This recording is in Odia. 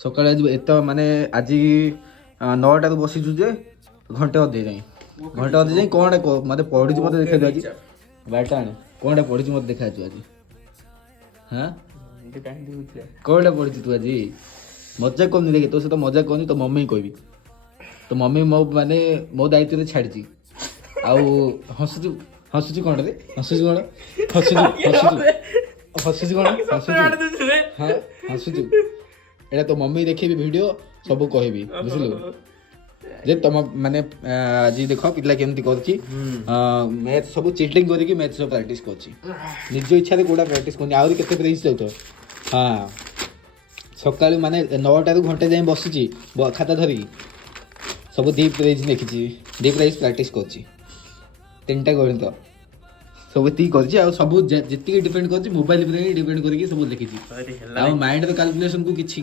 ସକାଳେ ଆଜି ଏତେ ମାନେ ଆଜି 9ଟାରୁ ବସିଛୁ ଯେ ଘଣ୍ଟେ ଅଧେ ଯାଇ କ'ଣ ମତେ ପଢିଛୁ ମତେ ଦେଖାଇଛୁ ଆଜି ବାରଟା ଆଣେ କ'ଣଟା ପଢିଛୁ ମତେ ଦେଖାଇଛୁ ଆଜି ହଁ କ'ଣଟା ପଢିଛୁ ତୁ ଆଜି ମଜାକ କରୁନି ଦେଖେ ତୋ ସହିତ ମଜାକ କରୁନି ତୋ ମମି କହିବି ତୋ ମମି ମୋ ମାନେ ମୋ ଦାୟିତ୍ୱରେ ଛାଡ଼ିଛି ଆଉ ହସୁଛୁ ହସୁଛୁ କ'ଣ ରେ ହସୁଛୁ କ'ଣ ହସୁଛୁ ହସୁଛୁ ହସୁଛୁ କ'ଣ ହସୁଛୁ ହଁ ହସୁଛୁ ଏଇଟା ତୋ ମମି ଦେଖିବି ଭିଡ଼ିଓ ସବୁ କହିବି ବୁଝିଲୁ ଯେ ତମ ମାନେ ଆଜି ଦେଖ ପିଲା କେମିତି କରୁଛି ମ୍ୟାଥ୍ ସବୁ ଚିଟିଂ କରିକି ମ୍ୟାଥ୍ ସବୁ ପ୍ରାକ୍ଟିସ୍ କରୁଛି ନିଜ ଇଚ୍ଛାରେ କୋଉଟା ପ୍ରାକ୍ଟିସ୍ କରୁନି ଆହୁରି କେତେ ପ୍ରାଇସ୍ ଯାଉଥିବ ହଁ ସକାଳୁ ମାନେ 9ଟାରୁ ଘଣ୍ଟେ ଯାଏଁ ବସିଛି ଖାତା ଧରିକି ସବୁ ଦି ପ୍ରାଇଜ୍ ଲେଖିଛି ଦି ପ୍ରାଇଜ୍ ପ୍ରାକ୍ଟିସ୍ କରୁଛି 3ଟା ଗଣିତ ସବୁ ଏତିକି କରିଛି ଆଉ ସବୁ ଯେତିକି ଡିପେଣ୍ଡ କରୁଛି ମୋବାଇଲ ଉପରେ ହିଁ ଡିପେଣ୍ଡ କରିକି ସବୁ ଲେଖିଛି ଆଉ ମାଇଣ୍ଡର କାଲକୁଲେସନକୁ କିଛି